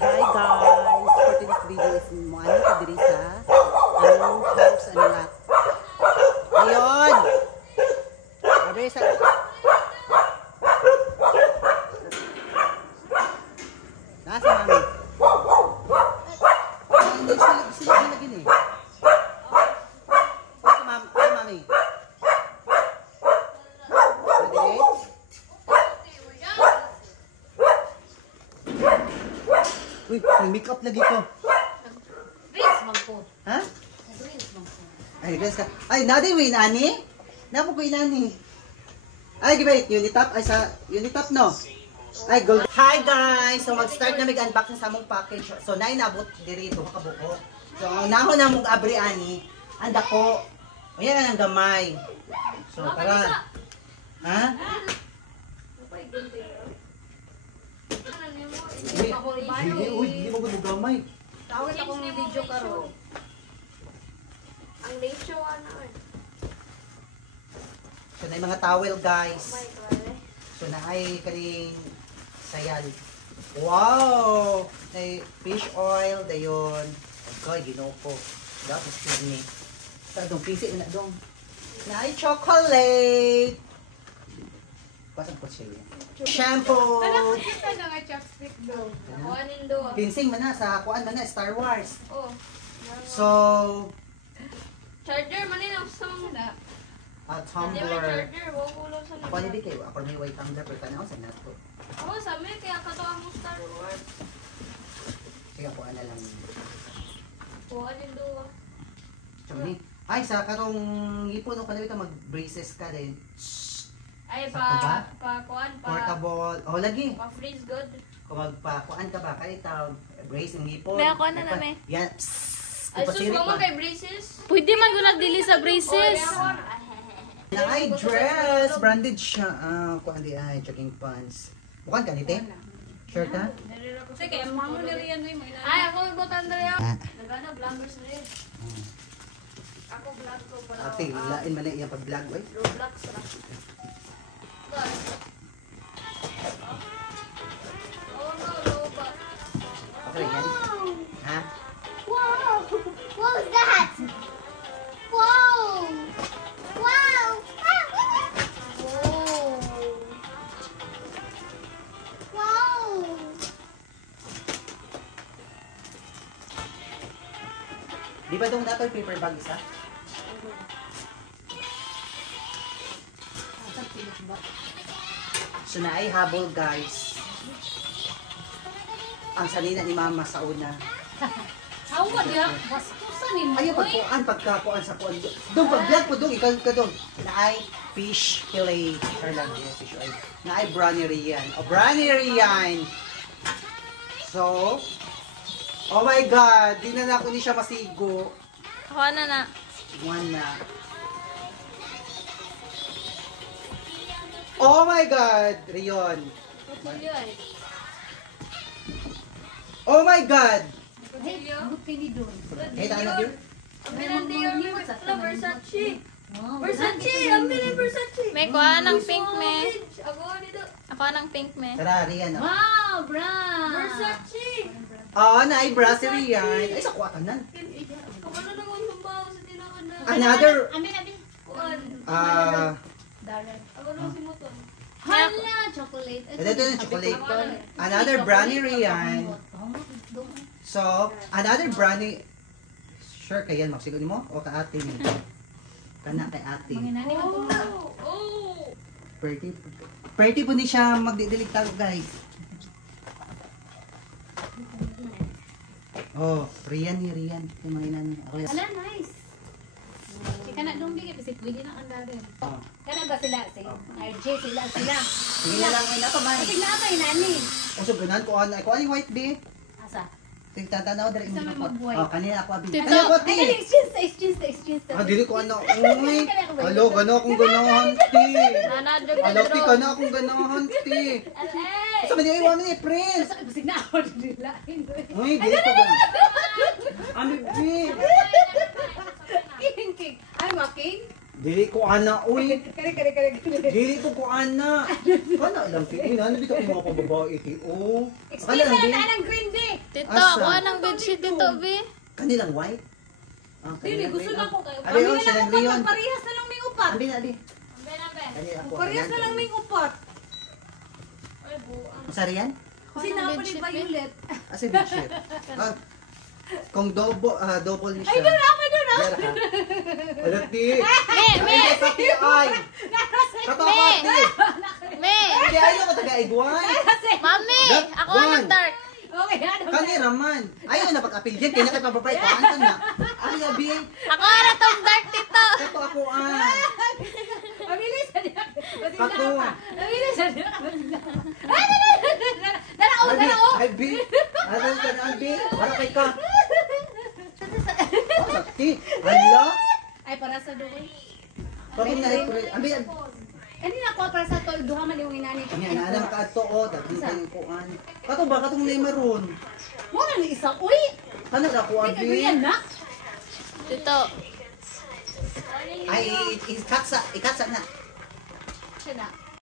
Hi guys! For today's video is ano ka diri sa anong house ano lot. Ayun! Adre sa nasa mami? Hindi sila lagi ni. Nasa mami? Adre? Uy, may makeup lagi ko. Rinse man ko. Ha? Rinse man ko. Ay, guys ka. Ay, nadi mo inani? Napo ko inani. Ay, gibay, Unitop. Ay, sa Unitop, no? Ay, gold. Hi, guys! So, mag-start na mag-unboxing sa mong package. So, nainabot diri ito, makabuko. So, naho na mong abri, ani. Anda ko. Ayan ang gamay. So, tara. Ha? Hindi mo gamay. Tawag akong video karo. Ang ratio ano eh. So, na yung mga towel, guys. My God. So, na ay kaning sayal. Wow! Ay, fish oil, dayon. Okay, ginoo ko. Dapat sini. Sa dong pisi na dong. Na ay chocolate. Pasang ko siya. Shampoo. Alam ko kita na nga chopstick do. Kuanin do. Pinsing man na sa kuan man na Star Wars. Oh. So, Charger man ni sa mga. Di tumbler. may charger, wo kulo sa Ako hindi kayo. Ako may white tumbler pero tanaw sa nato. Oh, sa me kaya kato ang Star Wars. Sige ako ana lang. Kuanin do. Chumi. Ay sa karong ipon no kanawita mag-braces ka din. Ay Sakto ba? pa kuan pa. Portable. Oh lagi. Pa freeze good. Kung magpakuan ka ba kay tawag brace ng ipon. May ako na Dapat- may. Yan. Ay sus Kupasirit mo ba? kay braces. Pwede man ko nagdili sa braces. Na ay dress, branded siya. Kuan di ay jogging pants. Bukan ka nite? Sure ka? Sige, mamo diri yan mo. Ay ako ibotan diri. Nagana vloggers na yun. Ako vlog ko para. Ate, lain man na iyang pag-vlog oy. Roblox ra. Oh no, robot. Okay yan. Ha? Whoa! What was that? Whoa! Wow! Oh. Wow! Di ba dong dato paper bag isa? So na ay habol guys. Ang salina ni mama sa una. Hawa dia, bastusan ni mo. Ayaw pagkakuan sa kuan. Dong pag-vlog po dong ikaw ka dong. Na ay fish fillet. Or lang yeah, fish oil. Na ay brownie yan. O brownie yan. So, oh my god, di na ako ni siya masigo. Ako na. One na. Oh my god, Rion. Oh my god. Hey, tayo na yun? Versace. Versace, ang bilis Versace. May kuha ng pink me. Ako dito. Ako ng pink me. Tara, Rian. Oh. Wow, brown. Versace. Oh, na ay brasserie yan. Ay, sa kuwatanan. Kapano na kung sumbaw sa tinawad na. Another, Kuan. Ako na si Muton. Hala, chocolate. ito yung chocolate. Another brownie yan. So, another brownie. Sure, kaya magsigo mo? O ka ate ni? Kana kay ate. Oh. Pretty po ni siya magdidilig tayo guys. Oh, Rian ni Rian. Yung mga inan. Okay. Ala, nice. Ika na dong bigay kasi pwede na ang darin. Oh. Kana ba sila? RJ sila. Sige na lang ngayon pa man. Kasi na ba inani? O so ganan ko ano yung white bee. Asa? Tingtantanaw dali Isa mo may pa. mag-white. Oh, kanina ako abi. Tito. Ano ko Ay, ti? excuse. Ah, dili ko ano. Uy. Alo, gano akong ganahan ti. Nanadyo Alo, ti ka na akong ganahan ti. Sa mga iwan mo ni Prince. Kasi na ako nila. Uy, dili ko ganahan. Ano bi? King. Ay, making? Dili ko ana, uy. Kare. Dili ko ana. Kana lang ti. Uy, ano bitaw ko mga pababae ti. Oh. Excuse na ng Green Day. Tito, Asa? kuha ng bedsheet dito, Bi. Kanilang white? Ah, Dili, kanilang gusto white. na ko kayo. Abi, oh, Kami na silang lang upat, Leon. parehas na lang may upat. Abi na, abi. Ambe na, be. Kani ako. Parehas na lang may upat. Ay, buang. Masari yan? Kasi Kuha ng napali bedsheet, Bi. violet. Asa yung bedsheet? Ah, kung double niya siya. Ay, doon ako, doon ako. Dara, ha? Alati! Me, me, Ay, pati ay! Katakati! me. Hindi, ayaw ko taga-igwan! Mami, ako Juan. ang dark. Okay, ano? Kani raman! Ayaw na pag-apil yan, kaya kay pababay ko, ano na? Ay, abi! Ako ang tong dark, Tito. Ito ako ah! Mabilis na niya. Kato! Mabilis na niya. Ay, dala, Abi! dala. Abi! Ano ka na, abi? Para kay ka! Oh, sakti! Hala! Ay, para sa doon. Bakit na abi! Ano na ako para sa tol, duha man yung inani. Ang inaalam ka ato, oh, daging kayong kuan. Kato ba, katong lima ron? Mo na ni isa, uy. Ano na ko, Ay, abi? yan na. Tito. Ay, ikatsa na. Siya na.